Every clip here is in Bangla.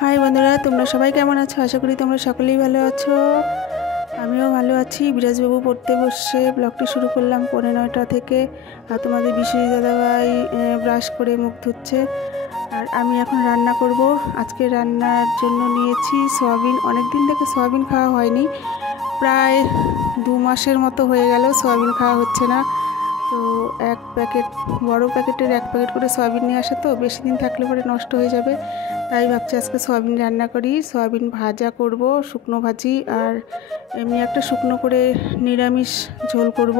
হাই বন্ধুরা, তোমরা সবাই কেমন আছো? আশা করি তোমরা সকলেই ভালো আছো। আমিও ভালো আছি। বিরাজবাবু পড়তে বসে ব্লগটি শুরু করলাম 9:45 থেকে। আর তোমাদের বিশ্বজিৎ দাদাভাই ব্রাশ করে মুখ ধুচ্ছে। আর আমি এখন রান্না করব। আজকে রান্নার জন্য নিয়েছি সয়াবিন। অনেক দিন থেকে সয়াবিন খাওয়া হয়নি, প্রায় 2 মাসের মতো হয়ে গেল সয়াবিন খাওয়া হচ্ছে না। তো এক প্যাকেট, বড় প্যাকেটের 1 প্যাকেট করে সয়াবিন নিয়ে আসে, তো বেশি দিন থাকলে পরে নষ্ট হয়ে যাবে। তাই ভাবছি আজকে সয়াবিন রান্না করি। সয়াবিন ভাজা করব, শুকনো ভাজি, আর এমনি একটা শুকনো করে নিরামিষ ঝোল করব,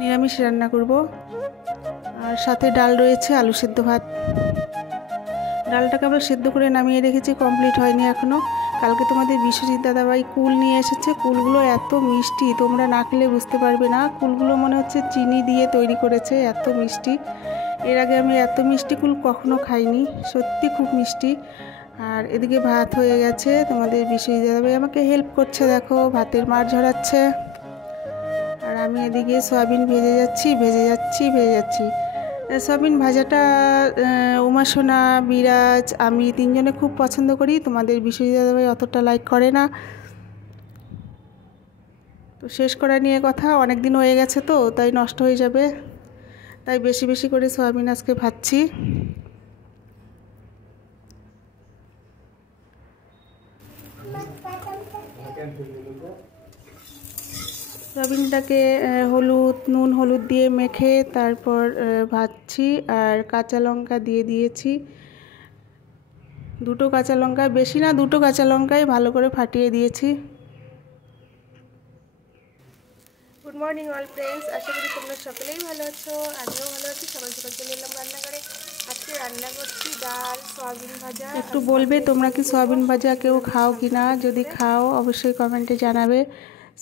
নিরামিষ রান্না করব। আর সাথে ডাল রয়েছে, আলু সেদ্ধ ভাত। ডালটাকে আবার সেদ্ধ করে নামিয়ে রেখেছি, কমপ্লিট হয়নি এখনও। কালকে তোমাদের বিশ্বজিৎ দাদাভাই কুল নিয়ে এসেছে। কুলগুলো এত মিষ্টি, তোমরা না খেলে বুঝতে পারবে না। কুলগুলো মনে হচ্ছে চিনি দিয়ে তৈরি করেছে, এত মিষ্টি। এর আগে আমি এত মিষ্টি কুল কখনো খাইনি, সত্যি খুব মিষ্টি। আর এদিকে ভাত হয়ে গেছে। তোমাদের বিশ্বজিৎ দাদাভাই আমাকে হেল্প করছে, দেখো ভাতের মার ঝরাচ্ছে। আর আমি এদিকে সয়াবিন ভেজে যাচ্ছি। সয়াবিন ভাজাটা উমাসোনা, বিরাজ, আমি 3 জনে খুব পছন্দ করি। তোমাদের বিশ্বজিৎ দাদাভাই অতটা লাইক করে না। তো শেষ করা নিয়ে কথা, অনেক দিন হয়ে গেছে তো, তাই নষ্ট হয়ে যাবে। তাই বেশি বেশি করে সয়াবিন আজকে ভাজছি। সয়াবিনটাকে নুন হলুদ দিয়ে মেখে তারপর ভাজছি। আর কাঁচা লঙ্কা দিয়ে দিয়েছি, 2টো কাঁচা লঙ্কা, বেশি না, 2টো কাঁচা লঙ্কাই ভালো করে ফাটিয়ে দিয়েছি। গুড মর্নিং অল ফ্রেন্ডস, আশা করি তোমরা সকলেই ভালো আছো। আমিও ভালো আছি। সকাল সকাল চলে এলাম রান্নাঘরে। আজকে রান্না করছি ডাল, সয়াবিন ভাজা। একটু বলবে তোমরা কি সয়াবিন ভাজা কেউ খাও কি না? যদি খাও অবশ্যই কমেন্টে জানাবে।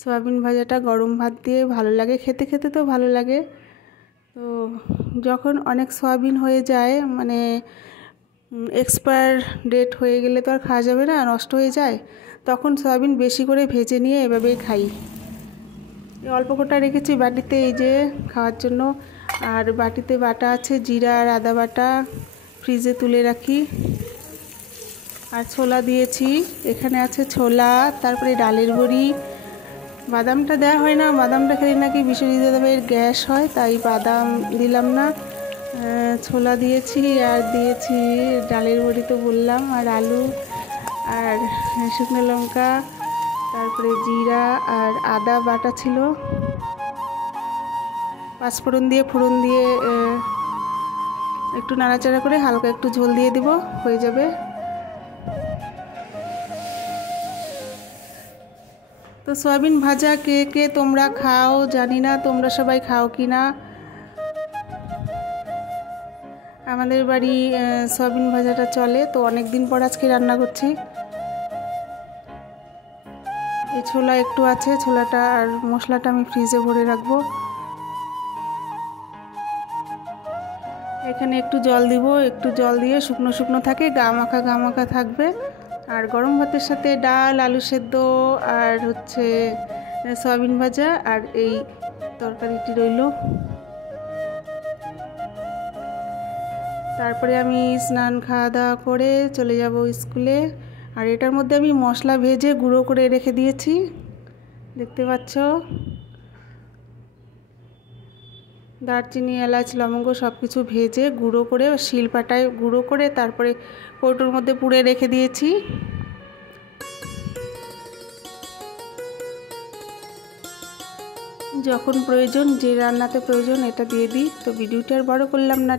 সয়াবিন ভাজাটা গরম ভাত দিয়ে ভালো লাগে, খেতে খেতে তো ভালো লাগে। তো যখন অনেক সয়াবিন হয়ে যায়, মানে এক্সপায়ার ডেট হয়ে গেলে তো আর খাওয়া যাবে না, নষ্ট হয়ে যায়, তখন সয়াবিন বেশি করে ভেজে নিয়ে এভাবেই খাই। অল্প কটা রেখেছি বাটিতে, এই যে খাওয়ার জন্য। আর বাটিতে বাটা আছে জিরা আর আদা বাটা, ফ্রিজে তুলে রাখি। আর ছোলা দিয়েছি, এখানে আছে ছোলা, তারপরে ডালের বড়ি। বাদামটা দেওয়া হয় না, বাদামটা খেলে নাকি বিশ্বজিৎ দাদাভাইয়ের গ্যাস হয়, তাই বাদাম দিলাম না। ছোলা দিয়েছি, আর দিয়েছি ডালের বড়ি তো বললাম, আর আলু, আর শুকনো লঙ্কা, তারপরে জিরা আর আদা বাটা ছিল। পাঁচফোড়ন দিয়ে একটু নাড়াচাড়া করে হালকা একটু ঝোল দিয়ে দিব, হয়ে যাবে। তো সয়াবিন ভাজা কে কে তোমরা খাও জানি না, তোমরা সবাই খাও কি না। আমাদের বাড়ি সয়াবিন ভাজাটা চলে, তো অনেক দিন পর আজকে রান্না করছি। এই ছোলা একটু আছে, ছোলাটা আর মশলাটা আমি ফ্রিজে ভরে রাখবো। এখানে একটু জল দিব, একটু জল দিয়ে শুকনো শুকনো থাকে, গা মাখা থাকবে। আর গরম ভাতের সাথে ডাল, আলু সেদ্ধ, আর হচ্ছে সয়াবিন ভাজা, আর এই তরকারিটি রইল। তারপরে আমি স্নান খাওয়া দাওয়া করে চলে যাব স্কুলে। আর এটার মধ্যে আমি মশলা ভেজে গুঁড়ো করে রেখে দিয়েছি, দেখতে পাচ্ছ। দারচিনি, এলাচ, লবঙ্গ সব কিছু ভেজে গুঁড়ো করে শিলপাটায় গুঁড়ো করে তারপরে কৌটোর মধ্যে পুড়ে রেখে দিয়েছি। যখন প্রয়োজন, যে রান্নাতে প্রয়োজন, এটা দিয়ে দিই। তো ভিডিওটা আর বড় করলাম না।